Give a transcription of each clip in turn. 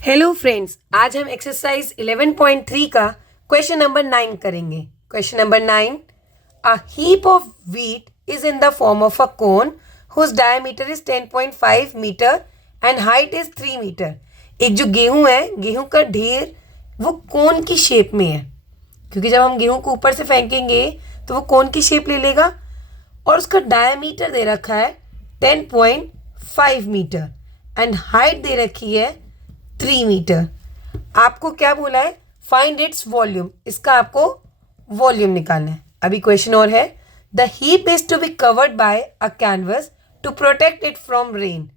Hello friends, आज हम exercise 11.3 का क्वेश्चन नंबर 9 करेंगे। Question number 9, a heap of wheat is in the form of a cone whose diameter is 10.5 metre and height is 3 metre. एक जो गेहूं है, गेहूं का ढेर वो कोन की शेप में है, क्योंकि जब हम गेहूं को ऊपर से फेंकेंगे तो वो कोन की शेप ले लेगा, और उसका डायमीटर दे रखा है 10.5 मीटर एंड हाइट दे रखी है 3 मीटर। आपको क्या बोला है? Find its volume. इसका आपको वॉल्यूम निकालना है। अभी क्वेश्चन और है, the heap is to be covered by a canvas to protect it from rain.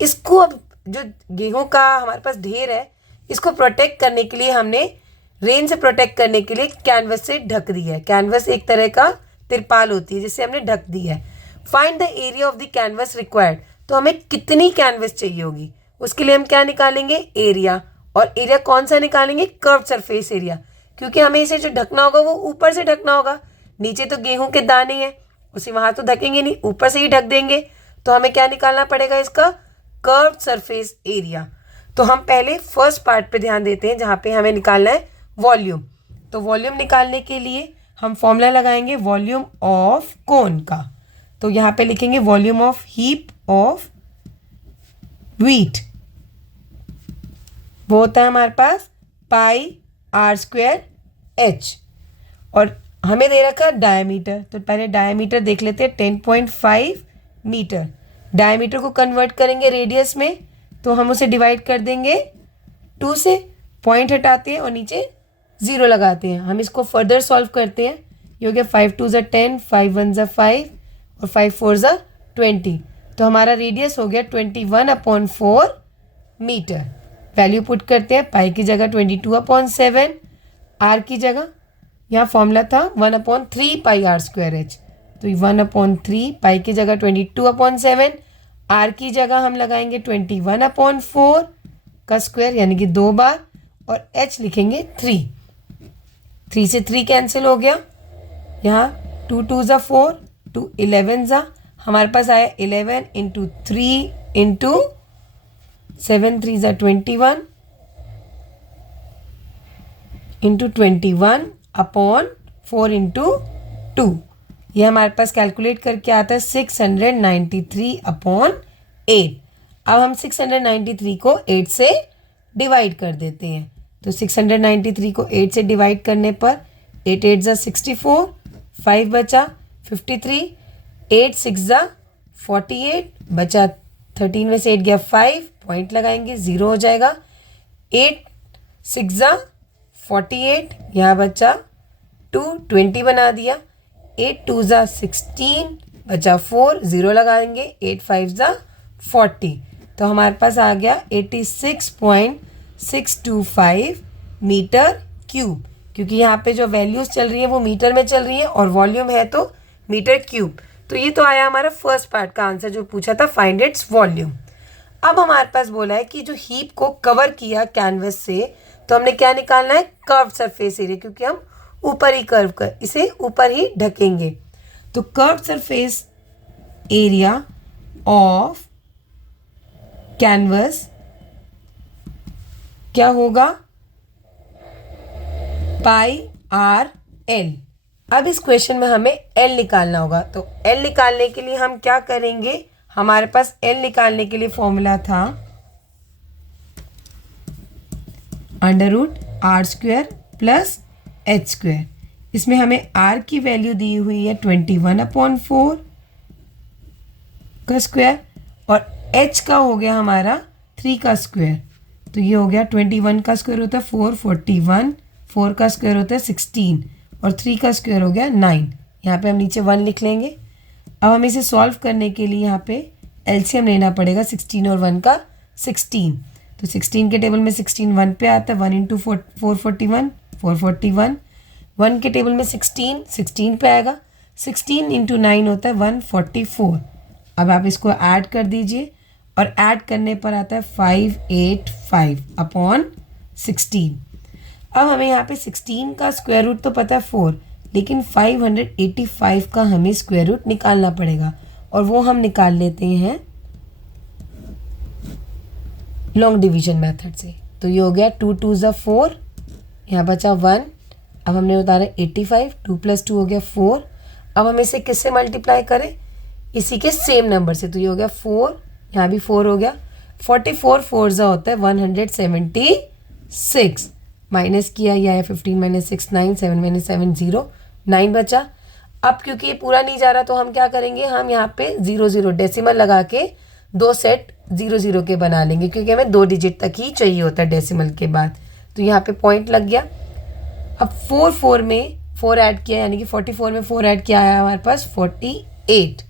इसको अब जो गेहूं का हमारे पास ढेर है, इसको प्रोटेक्ट करने के लिए हमने रेन से प्रोटेक्ट करने के लिए कैनवस से ढक दिया है। कैनवस एक तरह का तिरपाल होती है जिससे हमने ढक दिया है। Find the area of the canvas required. तो हमें कितनी कैनवस चाहिए होगी, उसके लिए हम क्या निकालेंगे? एरिया। और एरिया कौन सा निकालेंगे? कर्व सरफेस एरिया, क्योंकि हमें इसे जो ढकना होगा वो ऊपर से ढकना होगा। नीचे तो गेहूं के दाने हैं, उसे वहां तो ढकेंगे नहीं, ऊपर से ही ढक देंगे। तो हमें क्या निकालना पड़ेगा? इसका कर्व सरफेस एरिया। तो हम पहले फर्स्ट पार्ट पे ध्यान देते हैं, जहाँ पे हमें निकालना है वॉल्यूम। तो वॉल्यूम निकालने के लिए हम फॉर्मूला लगाएंगे वॉल्यूम ऑफ कोन का। तो यहाँ पे लिखेंगे volume of heap of wheat, वो होता है हमारे पास पाई आर स्क्वेयर एच। और हमें दे रखा है डायमीटर, तो पहले डायमीटर देख लेते हैं 10.5 मीटर। डायमीटर को कन्वर्ट करेंगे रेडियस में, तो हम उसे डिवाइड कर देंगे 2 से। पॉइंट हटाते हैं और नीचे 0 लगाते हैं। हम इसको फर्दर सॉल्व करते हैं। ये हो गया 5 2 ज़ा 10, 5 1 ज़ा 5 और 5 4 ज़ा 20। तो हमारा रेडियस हो गया 21/4 मीटर। वैल्यू पुट करते हैं, पाई की जगह 22/7, आर की जगह यहाँ फॉर्मूला था 1/3 पाई आर स्क्वायर एच। तो 1/3 पाई की जगह 22/7, आर की जगह हम लगाएंगे 21/4 का स्क्वायर यानी कि 2 बार, और एच लिखेंगे 3। 3 से 3 कैंसिल हो गया। यहाँ 2 2 ज़ा 4, 2 11 ज़ा, हमारे पास आया 11 इंटू 3 इंटू 7 3 ज़ा 21 इंटू 21/4 इंटू 2। ये हमारे पास कैलकुलेट करके आता है 693/8। अब हम 693 को 8 से डिवाइड कर देते हैं। तो 693 को 8 से डिवाइड करने पर 8 8 ज़ा 64, 5 बचा 53, 8 6 ज़ा 48 बचा 13 में से 8 गया 5, पॉइंट लगाएंगे 0 हो जाएगा। 8 6 ज़ा 48, यहाँ बचा 2, 20 बना दिया। 8 2 ज़ा 16 बचा 4, 0 लगाएंगे। 8 5 ज़ा 40। तो हमारे पास आ गया 86.625 मीटर क्यूब, क्योंकि यहाँ पे जो वैल्यूज चल रही है वो मीटर में चल रही है और वॉल्यूम है तो मीटर क्यूब। तो ये तो आया हमारा फर्स्ट पार्ट का आंसर जो पूछा था, फाइंड इट्स वॉल्यूम। अब हमारे पास बोला है कि जो हीप को कवर किया कैनवस से, तो हमने क्या निकालना है? कर्व सरफेस एरिया, क्योंकि हम ऊपर ही कर्व कर इसे ऊपर ही ढकेंगे। तो curve surface area of canvas क्या होगा? पाई आर एल। अब इस क्वेश्चन में हमें एल निकालना होगा। तो एल निकालने के लिए हम क्या करेंगे? हमारे पास एल निकालने के लिए फॉर्मूला था √r² प्लस h²। इसमें हमें r की वैल्यू दी हुई है 21/4 का स्क्वायर, और h का हो गया हमारा 3 का स्क्वायर। तो ये हो गया 21 का स्क्वायर होता है 4, 41, 4 का स्क्वायर होता है 16 और 3 का स्क्वायर हो गया 9। यहाँ पे हम नीचे 1 लिख लेंगे। अब हमें इसे सॉल्व करने के लिए यहाँ पे एलसीएम लेना पड़ेगा 16 और 1 का 16। तो 16 के टेबल में 16 1 पे आता है, 1 इंटू 441 441। 1 के टेबल में 16 16 पे आएगा, 16 इंटू 9 होता है 144। अब आप इसको ऐड कर दीजिए और ऐड करने पर आता है 585/16। अब हमें यहाँ पे 16 का स्क्वायर रूट तो पता है 4, लेकिन 585 का हमें स्क्वायर रूट निकालना पड़ेगा, और वो हम निकाल लेते हैं लॉन्ग डिवीजन मेथड से। तो ये हो गया 2 2 ज़ा 4, यहाँ बचा 1। अब हमने उतारा 85, 2 + 2 हो गया 4। अब हम इसे किससे मल्टीप्लाई करें, इसी के सेम नंबर से। तो ये हो गया 4, यहाँ भी 4 हो गया। 44 4 ज़ा होता है 176, माइनस किया, यह है 15 - 6 9, 7 - 7 0, 9 बचा। अब क्योंकि ये पूरा नहीं जा रहा तो हम क्या करेंगे, हम यहाँ पे 0 0 डेसिमल लगा के 2 सेट 0 0 के बना लेंगे, क्योंकि हमें 2 डिजिट तक ही चाहिए होता है डेसिमल के बाद। तो यहाँ पे पॉइंट लग गया। अब 4 4 में 4 ऐड किया, यानी कि 44 में 4 ऐड किया है हमारे पास 48,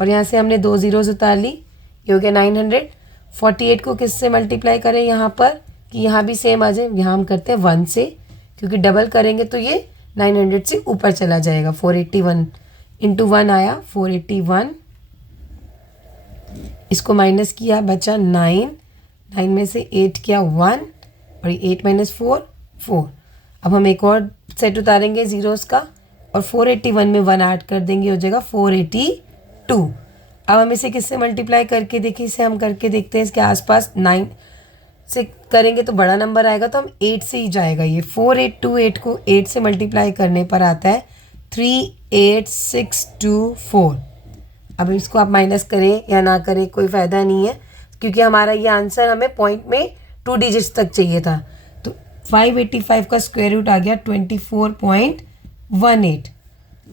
और यहाँ से हमने 2 ज़ीरोज़ उतार ली, ये हो गया 900। 48 को किससे मल्टीप्लाई करें यहाँ पर कि यहाँ भी सेम आ जाए, यहाँ हम करते हैं 1 से, क्योंकि डबल करेंगे तो ये 900 से ऊपर चला जाएगा। 481 इंटू 1 आया 481, इसको माइनस किया बचा 9, 9 में से 8 किया 1, और 8 - 4 4। अब हम एक और सेट उतारेंगे ज़ीरोज़ का, और 481 में 1 ऐड कर देंगे, हो जाएगा 482। अब हम इसे किससे मल्टीप्लाई करके देखिए, इसे हम करके देखते हैं, इसके आसपास 9 से करेंगे तो बड़ा नंबर आएगा, तो हम 8 से ही जाएगा। ये 4828 को 8 से मल्टीप्लाई करने पर आता है 38624। अब इसको आप माइनस करें या ना करें कोई फ़ायदा नहीं है, क्योंकि हमारा ये आंसर हमें पॉइंट में 2 डिजिट्स तक चाहिए था। तो 585 का स्क्वायर रूट आ गया 24.18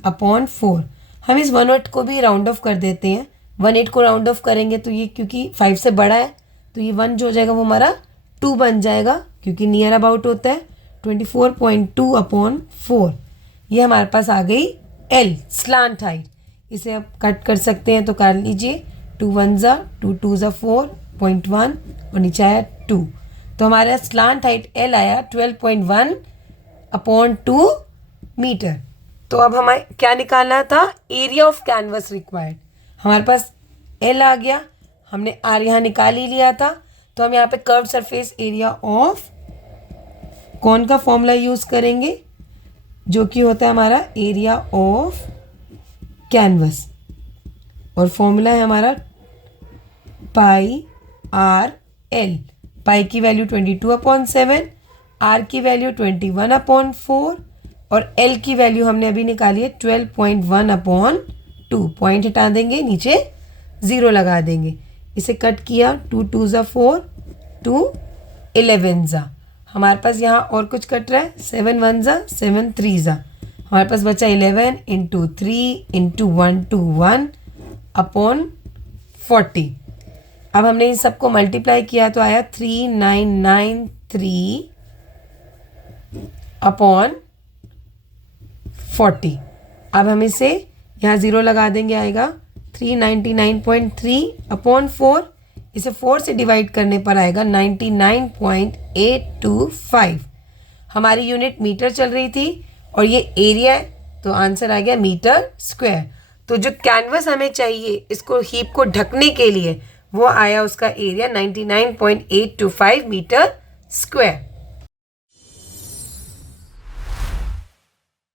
अपॉन 4। हम इस 18 को भी राउंड ऑफ कर देते हैं। 18 को राउंड ऑफ करेंगे तो ये क्योंकि 5 से बड़ा है तो ये 1 जो हो जाएगा वो हमारा 2 बन जाएगा, क्योंकि नियर अबाउट होता है। 24.2 अपॉन 4, ये हमारे पास आ गई L स्लांट हाइट। इसे आप कट कर सकते हैं तो कर लीजिए। 2 1 ज़ा 2 2 ज़ा 4.1 और नीचे आया 2, तो हमारा स्लांट हाइट L आया 12.1 अपॉन 2 मीटर। तो अब हमें क्या निकालना था, एरिया ऑफ कैनवस रिक्वायर्ड। हमारे पास L आ गया, हमने R यहाँ निकाल ही लिया था, तो हम यहाँ पे कर्व सरफेस एरिया ऑफ कौन का फॉर्मूला यूज़ करेंगे, जो कि होता है हमारा एरिया ऑफ कैनवस, और फॉर्मूला है हमारा πr/L। पाई की वैल्यू 22/7, R की वैल्यू 21/4, और L की वैल्यू हमने अभी निकाली है 12.1/2। पॉइंट हटा देंगे, नीचे 0 लगा देंगे। इसे कट किया, 2 2 ज़ा 4, 2 11 ज़ा। हमारे पास यहाँ और कुछ कट रहा है, 7 1 ज़ा 7 3 ज़ा। हमारे पास बचा 11 इंटू 3 इंटू 121 अपॉन 40। अब हमने इन सबको मल्टीप्लाई किया तो आया 3993 अपॉन 40। अब हम इसे यहाँ 0 लगा देंगे, आएगा 399.3 अपॉन 4। इसे 4 से डिवाइड करने पर आएगा 99.825। हमारी यूनिट मीटर चल रही थी और ये एरिया है, तो आंसर आ गया मीटर स्क्वायर। तो जो कैनवस हमें चाहिए इसको हीप को ढकने के लिए, वो आया उसका एरिया 99.825 मीटर स्क्वायर।